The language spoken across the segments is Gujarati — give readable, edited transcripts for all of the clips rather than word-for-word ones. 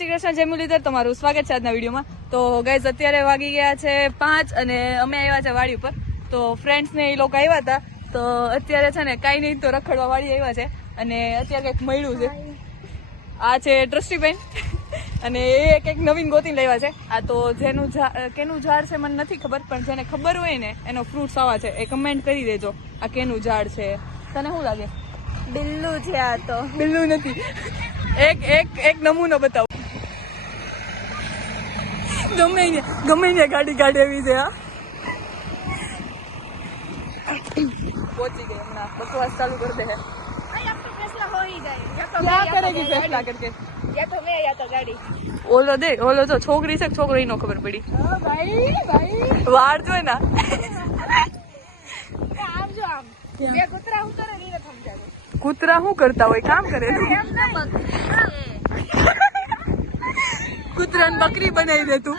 શ્રી કૃષ્ણ, જય મુરલીધર. તમારું સ્વાગત છે આજના વિડીયોમાં. તો ગાઈઝ અત્યારે વાગી ગયા છે 5 અને અમે આવ્યા છે વાડી ઉપર. તો ફ્રેન્ડ્સ ને એ લોકો આવ્યા હતા. તો અત્યારે છે ને કાંઈ નહીં તો રખડવા વાડી આવ્યા છે અને અત્યારે કંઈક મળ્યું છે. આ છે દ્રષ્ટિબેન અને એ કંઈક નવીન ગોતીને લાવ્યા છે. આ તો જેનું કેનું ઝાડ છે મને નથી ખબર, પણ જેને ખબર હોય ને એનો ફ્રૂટ્સ આવા છે એ કમેન્ટ કરી દેજો આ કેનું ઝાડ છે. તને શું લાગે? બિલ્લુ છે. આ તો બિલ્લુ નથી. એક નમૂનો બતાવો. ગમે ને ગાડી કાઢેવી છે. હા પહોંચી ગઈ હમણાં. બકવાસ ચાલુ કરી દે. ફેસલા કરકે ઓલો જો છોકરી છે છોકરી નો ખબર પડી. વાળ જોઈ ના કૂતરા શું કરતા હોય? કામ કરે. કૂતરા ને બકરી બનાવી દે તું.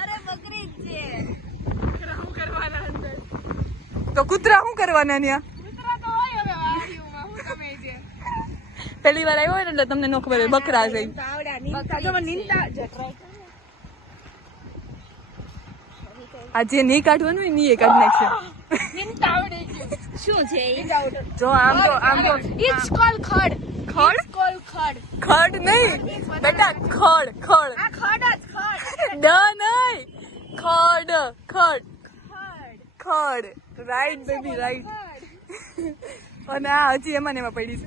તો કૂતરા શું કરવાના ત્યાં? પહેલી વાર આવ્યો હોય ને એટલે તમને નો ખબર હોય બકરા છે. આ જે નહીં કાઢવાનું હોય ને એ કાઢી નાખશે. શું છે? જો આમ જો It's called ખડ. ખડ ખડ નહીં બેટા, ખડ ખડ આ ખડ જ ખડ. ડ નહીં ખડ ખડ ખડ. Right baby right. અને આ હજી એમાં ને એમાં પડી છે.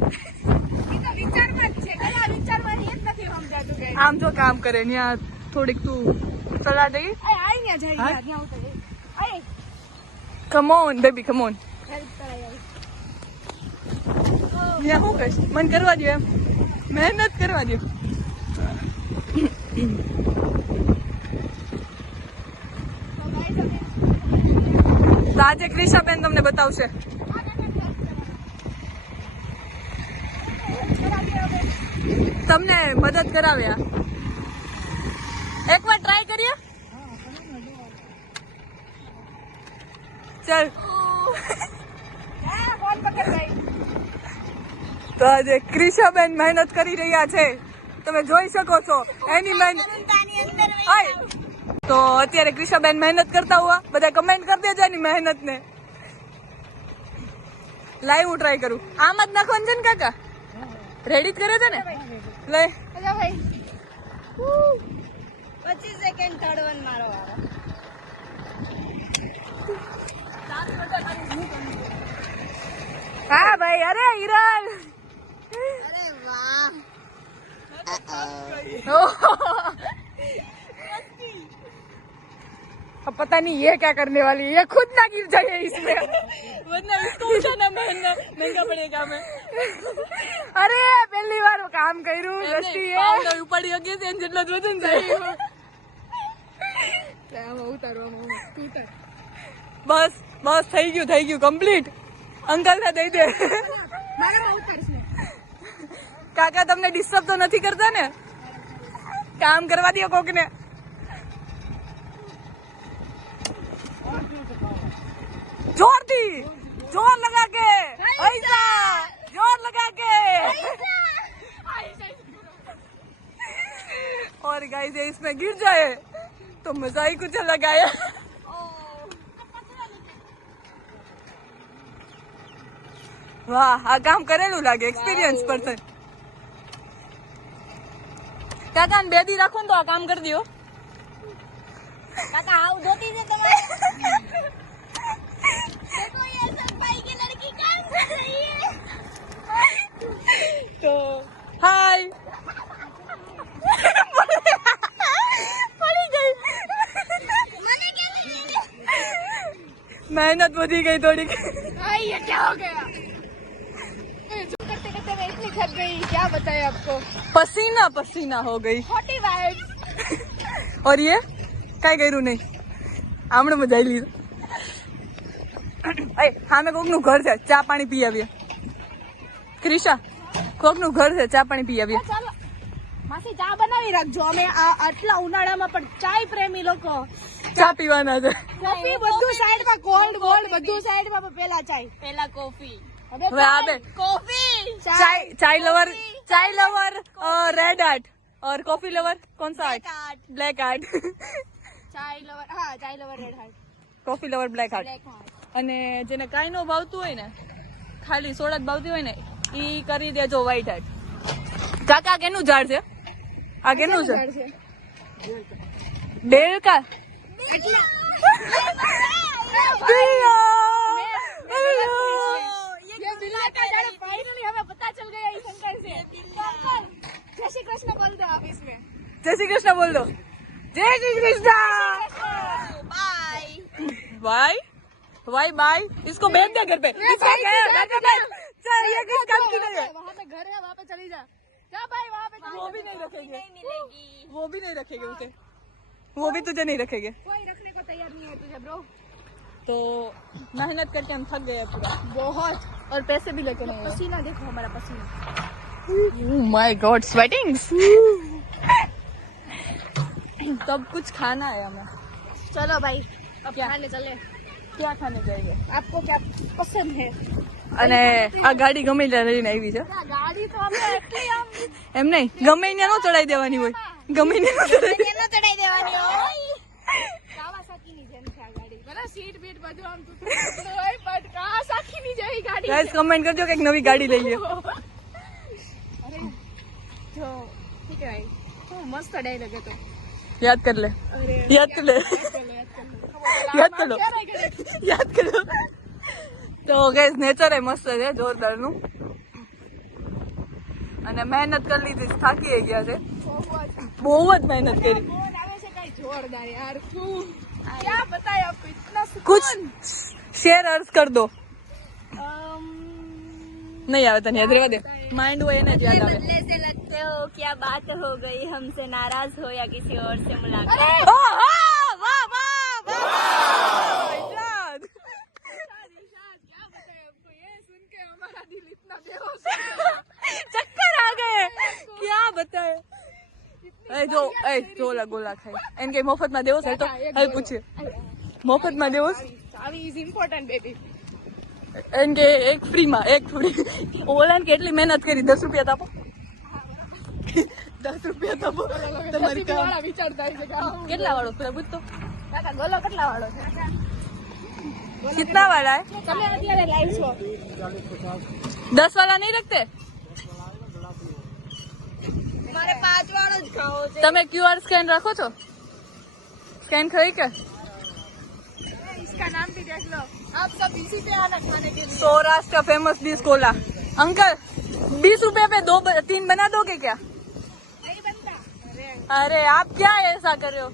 આમ જો કામ કરે ત્યાં થોડીક તું સલાહ દઈ. Come on baby come on. ત્યાં શું કહીશ? મને કરવા દો એમ, મહેનત કરવા દો. તો આજે ક્રિશાબેન તમને બતાવશે. તમને મદદ કરાવ્યા. એકવાર ટ્રાય કરીએ. ચાલ તો આજે ક્રિશાબેન મહેનત કરી રહ્યા છે, તમે જોઈ શકો છો એની મહેનત. તો અત્યારે ક્રિશાબેન મહેનત કરતા હુઆ બધા કમેન્ટ કરી દેજો એની મહેનત ને. લાઈવ હું ટ્રાય કરું. આમ જ નાખવાનું છે ને કાકા? રેડી જ કરે છે ને? લે 25 સેકન્ડ થર્ડ મારો વારો. હા ભાઈ. અરે હિરલ, અરે વાહ. अब पता नहीं ये क्या करने वाली है, ये खुद ना गिर जाए इसमें, वरना इसको उठाना महंगा पड़ेगा हमें. अरे पहली बार काम કર્યું. દ્રષ્ટિ એ ઉપાડી ગઈ છે જેટલો જ વજન જાય. બસ બસ થઈ ગયું કમ્પ્લીટ. અંકલ ને દઈ દે. કાકા તમને ડિસ્ટર્બ તો નથી કરતા ને? કામ કરવા દો કોક ને. जोर लगा के ऐसा जोर लगा के. और गाइस ये इसमें गिर जाए तो मजा ही कुछ अलग आया. વાહ, આ કામ કરેલું લાગે. Experience person. કાકા ને 2 દી રાખો ને તો આ કામ કરી દો. કાકા આવ જોતી છે તમારે. તો હાય પડી ગઈ. मेहनत वधी गई थोड़ी. ये क्या हो गया? करते करते मैं इतनी थक गई, क्या बताए आपको. पसीना पसीना हो गई. 40 वाइट. और ये कई કર્યું નહીં. આમણે મજા આવી લીધું. સામે કોકનું ઘર છે, ચા પાણી પી આવીએ. ક્રિશા, કોકનું ઘર છે, ચા પાણી પી આવીએ. ચાલો માસી ચા બનાવી રાખજો. અમે આટલા ઉનાળામાં પણ ચાય પ્રેમી લોકો ચા પીવાના છે. કોફી બધું સાઈડમાં, કોલ્ડ બધું સાઈડમાં. પેલા ચાય, પેલા કોફી. હવે આ બે કોફી ચાય લવર રેડ હાર્ટ और कॉफी लवर कौन सा आर्ट? Black art. ચાય લવર, હા ચાય lover red heart, coffee lover black art. Black heart. અને જેને કાંઈ ન ભાવતું હોય ને, ખાલી સોડા જ ભાવતી હોય ને, ઈ કરી દેજો વ્હાઈટ હાર્ટ. કાકા કેનું ઝાડ છે? આ કેનું છે? ડેલકા. ये बिल्ला का झाड़ फाइनली हमें पता चल गया ये शंकर से. अंकल जय श्री कृष्ण बोल दो आप इसमें. जय श्री कृष्ण बोल दो. जय Shri Krishna. Bye. Bye bye bye. इसको भेज दे घर पे. इसको क्या है? चल ये किस काम की नहीं है? वहाँ पे घर है, वहाँ पे चली जा. जा भाई वहाँ पे. वो भी नहीं रखेंगे. मिलेगी. वो भी नहीं रखेंगे उसे. वो भी तुझे नहीं रखेंगे. कोई रखने को तैयार नहीं है तुझे ब्रो. तो मेहनत करके हम थक गए पूरा बहुत. और पैसे भी लेके नहीं आए. पसीना देखो हमारा पसीना. Oh my God, sweating. सब कुछ खाना है हमें. चलो भाई अब क्या? खाने चले. क्या खाने जाएंगे? आपको क्या पसंद है? અને આ ગાડી ગમે ત્યાં લઈને આવી છે. ગાડી તો અમે એટલી આમ એમ નહીં, ગમે ત્યાં નો ચડાઈ દેવાની હોય. ગમે ત્યાં નો ચડાઈ. એનો ચડાઈ દેવાની હોય. કાવાસાકીની જેમ છે આ ગાડી. બરાબર સીટ બીટ બધું આમ તૂટેલું હોય બટ કાવાસાકીની જેવી ગાડી ગાઈસ કમેન્ટ કરજો કે એક નવી ગાડી લઈ લે. અરે જો ઠીક है भाई. મસ્ત ડાયલોગ હતો. યાદ કર લે. અરે યાદ કર લે. યાદ कर लो. યાદ કરો. તો ગાઈસ નેચર એ મસ્ત છે જોરદારનું. અને મહેનત કરી લીધી, થાકી ગયા છે. બહુ જ મહેનત કરી. कौन आवे से कई जोरदार यार. क्या बताए आपको इतना कुछ शेयर अर्ज कर दो. नहीं આવે તને યાદ રહેવા દે. माइंड वो है ना याद आवे. बदले से लगते हो, क्या बात हो गई, हमसे नाराज हो या किसी और से मुलाकात? वाह वाह वाह वाह. क्या बताए आपको ये सुन के हमारा दिल इतना बेहोश है. चक्कर आ गए. क्या बताए? ए जो ચોલા ગોલા ખાય એન કે મફત માં દેવો છે તો હવે પૂછે મફત માં દેવો છે चावी इज इम्पोर्टेंट बेबी. એન કે એક ફ્રી માં એક ફ્રી. ઓલા ને કેટલી મહેનત કરી. 10 રૂપિયા આપો. 10 રૂપિયા આપો. તમારી કામ વાળા વિચારતા હશે કે આવું. કેટલા વાળો પેલા પૂછ તો. કાકા ગોલો કેટલા વાળો છે? कितना वाला है? તમે અત્યારે લાઈવ છો. 10 वाला नहीं रखते? मारे 5 वालों ज खाओ छे. તમે QR સ્કેન રાખો છો? સ્કેન ખરી કે? इसका नाम भी देख लो. आप सब इसी पे आना खाने के लिए. सौराष्ट्र का फेमस डिश कोला. अंकल 20 रुपए पे 3 बना दोगे क्या? नहीं बनता. अरे आप क्या ऐसा कर रहे हो?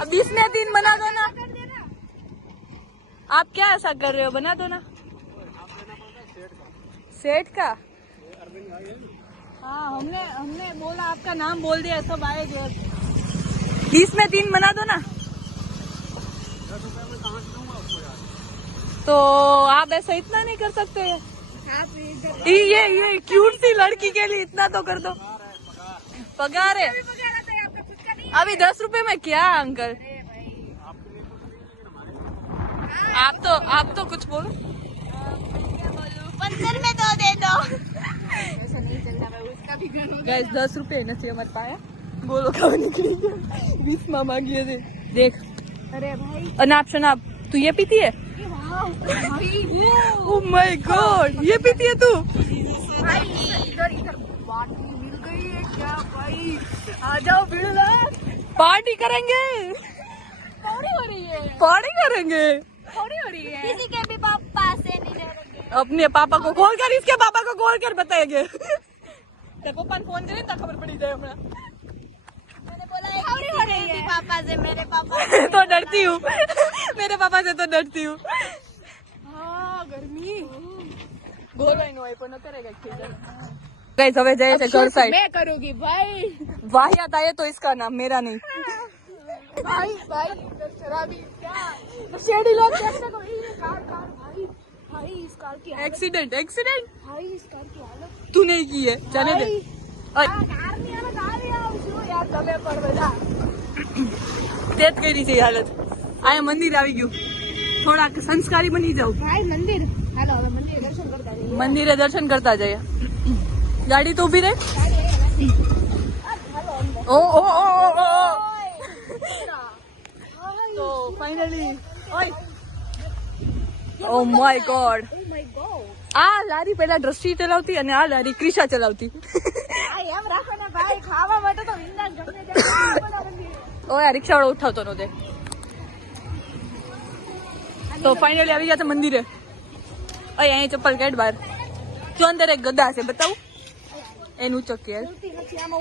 अब 20 में 3 बना दो ना. कर देना. आप क्या ऐसा कर रहे हो? बना दो ना. सेठ का? हाँ हमने बोला आपका नाम बोल दिया सब आएंगे. 20 में 3 बना दो ना. तो आप ऐसा इतना नहीं कर सकते? आप ये क्यूट सी लड़की के लिए इतना तो कर दो. पगार है पगार आता है आपका खुद का नहीं. अभी 10 रुपए में क्या अंकल? अरे भाई आप तो कुछ बोलो. क्या बोलूं, 15 में तो दे दो. ऐसा नहीं चलता भाई. उसका भी गन होगा. गाइस 10 रुपए નથી અમાર પાસે. બોલો ખાવા નીકળી ગયા. 20 માં માંગીએ છે. देख अरे भाई अनाप शनाप तू ये पीती है? ओह माय गॉड ये पीती है तू? भाई इधर इधर बाटली मिल गई है क्या भाई. आ जाओ बिड़ला. पार्टी करेंगे. थोड़ी हो रही है. पार्टी करेंगे. थोड़ी हो रही है. किसी के भी पापा से नहीं डरोगे. अपने पापा को कॉल कर. इसके पापा को कॉल कर बताएंगे. तेरे पापा ने फोन करे तो खबर पड़ी जाए हमरा. मैंने बोला है थोड़ी हो रही है. पापा से, मेरे पापा तो डरती हूँ. मेरे पापा से तो डरती हूँ. हाँ गर्मी. બોલાઈ નો હોય પણ ન કરેગા ખીજન. गाइस હવે જાય છે ઘર સાઈડ. मैं करूंगी भाई. वाहियात आए तो इसका नाम मेरा नहीं. भाई भाई इधर शराबी क्या शेडी लोग देखने को. ये कार कार भाई भाई इस कार की हालत. एक्सीडेंट भाई इस कार की हालत. तू नहीं की है जाने दे. कार ની હાલત આ રહી આવું છું યાર તમે પણ બધા. તે જ કરી છે હાલત. આ મંદિર આવી ગયું. થોડાક સંસ્કારી બની જાવ. ભાઈ મંદિર. હાલો હવે મંદિર દર્શન કરતા જઈએ. મંદિરે દર્શન કરતા જઈએ. ગાડી તો ઉભી રહે. ગાડી ઓ ઓ ઓ ઓ તો ફાઇનલી ઓ માય ગોડ આ લારી પેલા દ્રષ્ટિ ચલાવતી અને આ લારી ક્રિશા ચલાવતી એમ રાખો ને ભાઈ, ખાવા માટે તો વિંદાસ ગમે ત્યાં ઓય રિક્ષા વાળો ઉઠાવતો નતો તો ફાઇનલી આવી ગયા છે મંદિરે. ઓય અહીં ચપ્પલ કાઢ બાર. જો અંદર એક ગદા છે બતાવું એનું ચક્કી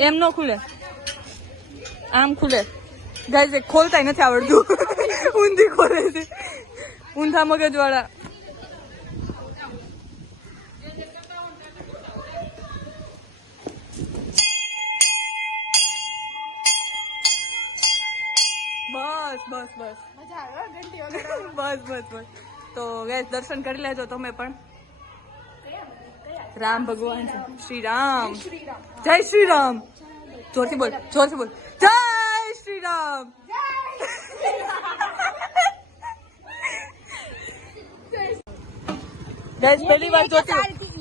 એમ નો ખુલે, આમ ખુલે ગાઈઝ. એક ખોલતાય નથી આવડતું ઊંધી ખોલે છે ઊંધા મગજ વાળા. બસ બસ બસ મજા આવે હો, ઘંટી વગાડવાની. બસ બસ બસ. તો ગાઈઝ દર્શન કરી લેજો તમે પણ. રામ ભગવાન છે, શ્રી રામ. જય શ્રી રામ. જોરથી બોલ, જોરથી બોલ. જય શ્રી રામ. गाइस पहली बार जोती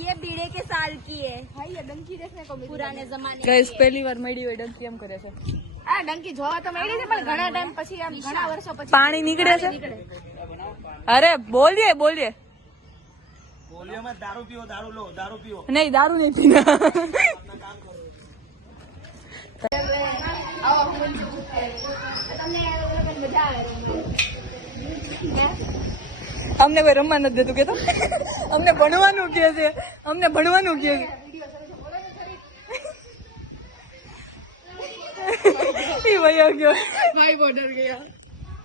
ये बीड़े के साल की है, ભાઈ એ ડંકી દેખને કો મિલી. पुराने जमाने गाइस पहली बार મળી હોય ડંકી એમ કરે છે. આ ડંકી જોવા તો મળી છે પણ ઘણા ટાઈમ પછી, આમ ઘણા વર્ષો પછી પાણી નીકળે છે. અરે બોલીએ બોલીએ बोलिए मत, दारू पियो, दारू लो, दारू पियो. નહીં દારૂ નહીં પીના. અમને કોઈ રમવા નથી દેતું કેતો. અમને ભણવાનું કહે છે, અમને ભણવાનું કહે છે. એ વયો ગયો ભાઈ બોર્ડર ગયા.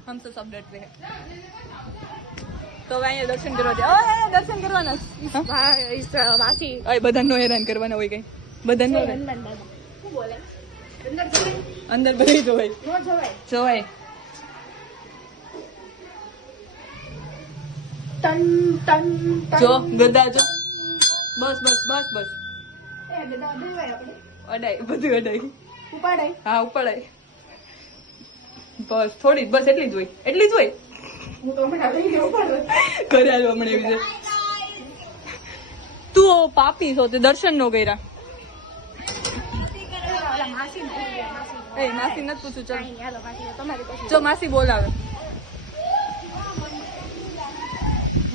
હમ તો સબ ડરતે હે. તો હવે અહીંયા દર્શન કરવા જાય. ઓય દર્શન કરવાના છે. ભાઈ માસી ઓય બધાને નો હેરાન કરવાના હોય કઈ. બધાને નો હેરાન. હનુમાન દાદા શું બોલે? અંદર અંદર બધી જોવાય નો જવાય. જોવાય. Ton ton ton. જો ગદા જો. બસ બસ બસ બસ. એ દાદા દેવાય આપણે. અડાય બધું અડાય. ઉપાડાય. હા ઉપડાય. બસ થોડી બસ એટલી જ હોય, એટલી જ હોય. હું તો હમણાં લઈ ગયો ઉપાડો. ઘરે આવ્યો હમણાં એવી છે. તું પાપી છો તે દર્શન નો કર્યા. ઓલા માસી ને બોલી ગયા, માસી. એ માસી નથી પૂછું ચાલ. કાંઈ નહીં, હાલો માસી તમારી પાસે. જો માસી બોલાવે.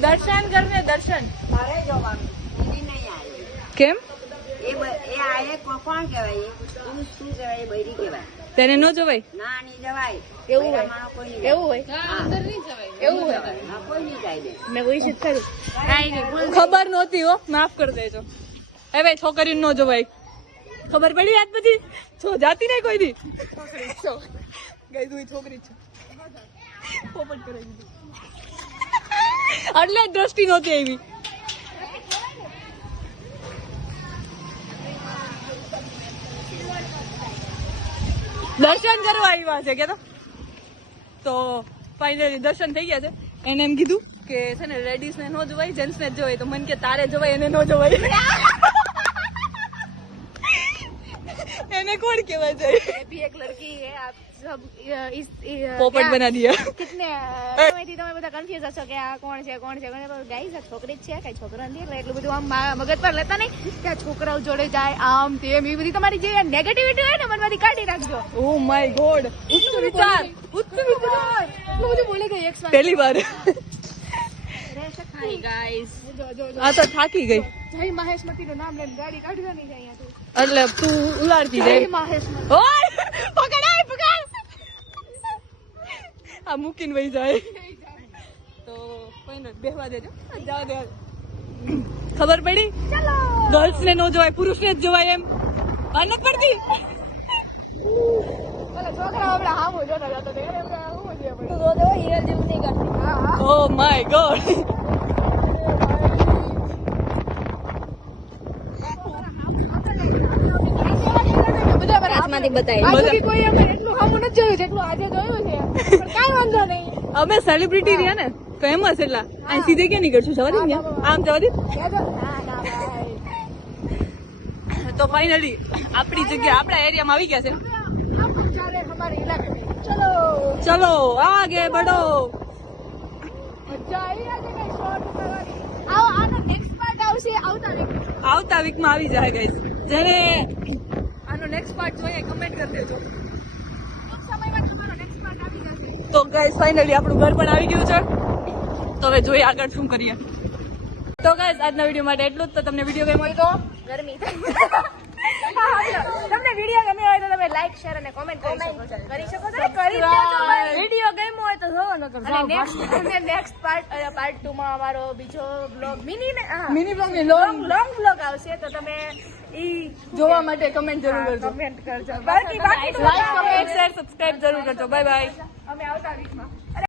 દર્શન કરને દર્શન. મારે જવાનું દીદી નહીં આવી. કેમ એ આયે કોણ કહેવાય? શું કહેવાય? બૈરી કહેવાય. તેને ન જવાય. ના નહીં જવાય. એવું હોય. બૈરા માણસ કોઈ નહીં એવું હોય. એવું હોય. જાય. હા, કોઈ નહીં જાય દે. મેં કોઈ શીખ ખરું. કાંઈ નહીં, ભૂલ. ખબર નહોતી હો, માફ કરી દેજો. હવે છોકરી ન જવાય. ખબર પડી આજ પછી છો જાતી નહીં કોઈ દી. ગઈ તું છોકરી છે. પોપટ કરાવી દીધું. એટલે જ દ્રષ્ટિ નહોતી આવી. દર્શન કરવા આવ્યા છે કે તો ફાઇનલી દર્શન થઈ ગયા છે. એને એમ કીધું કે છે ને લેડીઝ ને ન જવાય, જેન્ટ્સ ને જ જવાય. તો મને કે તારે જવાય એને ન જવાય. એને કોણ કહેવાય છે? ये भी एक लड़की है. आप सब इस પોપટ બના દિયા. કિતને સમયથી તમે બધા કન્ફ્યુઝ હશો કે આ કોણ છે કોણ છે. ગાઈસ આ છોકરી જ છે, કઈ છોકરો નથી. એટલે એટલું બધું આમ મગજ પર લેતા નહીં કે આ છોકરાઓ જોડે જાય આમ તેમ. એ બધી તમારી જે નેગેટિવિટી હોય ને મનમાંથી કાઢી નાખજો. Oh my God. ઉચ્ચ વિચાર, ઉચ્ચ વિચાર. એટલું બધું બોલી ગઈ એક સ્વાદ. પહેલી વાર. Hi guys. જો જો જો આ તો થાકી ગઈ. જય મહેશમતી નું નામ લઈને ગાડી કાઢવા નહીં જાય અહીંયાથી. એટલે તું ઉલાડતી જય જાય. મહેશમતી. ઓય પકડાય પકડ. આ મૂકીને વહી જાય. તો કોઈને બેહવા દેજો. જવા દે. ખબર પડી? ચલો. ગર્લ્સ ને નો જવાય, પુરુષ ને જ જવાય એમ. આ નથી પડતી. ઓલા છોકરા હમણાં હામું જોતા જતા હતા. એને હમણાં હું છે આપણે. તું તો હિરલ જેવું નહીં કરતી. હા હા. Oh my God. બધા બરાબર. હાથમાંથી બતાવી. આજ સુધી કોઈ અમે એટલું હામું નથી જોયું જેટલું આજે જોયું છે. પણ કાંઈ વાંધો નહીં. અમે સેલિબ્રિટી રહ્યા ને તો એમ જ એટલા. અહીં સીધે ક્યાં નીકળશું? જવા દે ને ત્યાં. આમ જવા દે. યાદ હોય? ના ના ભાઈ. તો ફાઇનલી આપણી જગ્યા આપણા એરિયામાં આવી ગયા છે. हम जा रहे हैं हमारे इलाके में. चलो. ચલો આગે બઢો. મજા આવી આજે કઈ શોર્ટ કરવાની. આવો આનો નેક્સ્ટ પાર્ટ આવશે આવતા વીક. આવતા વીકમાં આવી જાય ગાઈસ. જેને આનો નેક્સ્ટ પાર્ટ જોઈએ કમેન્ટ કરી દેજો. ટૂંક સમયમાં તમારો નેક્સ્ટ પાર્ટ આવી જશે. તો ગાઈસ ફાઇનલી આપણું ઘર પણ આવી ગયું છે. તો હવે જોઈએ આગળ શું કરીએ. તો ગાઈસ આજના વિડીયો માટે એટલું જ. તો તમને વિડીયો ગમ્યો હોય તો ગરમી તમને વિડીયો ગમ્યો હોય તો તમે લાઈક શેર અને કોમેન્ટ કરી શકો છો. વિડીયો ગમ્યો હોય તો જોવો ન કરજો. અને નેક્સ્ટ પાર્ટ 2 માં અમારો બીજો બ્લોગ મિની મિની બ્લોગ ની લોંગ બ્લોગ આવશે તો તમે ઈ જોવા માટે કમેન્ટ જરૂર કરજો. કમેન્ટ કરજો. બાકી લાઈક કમેન્ટ શેર સબસ્ક્રાઇબ જરૂર કરજો. Bye bye. અમે આવતા વીકમાં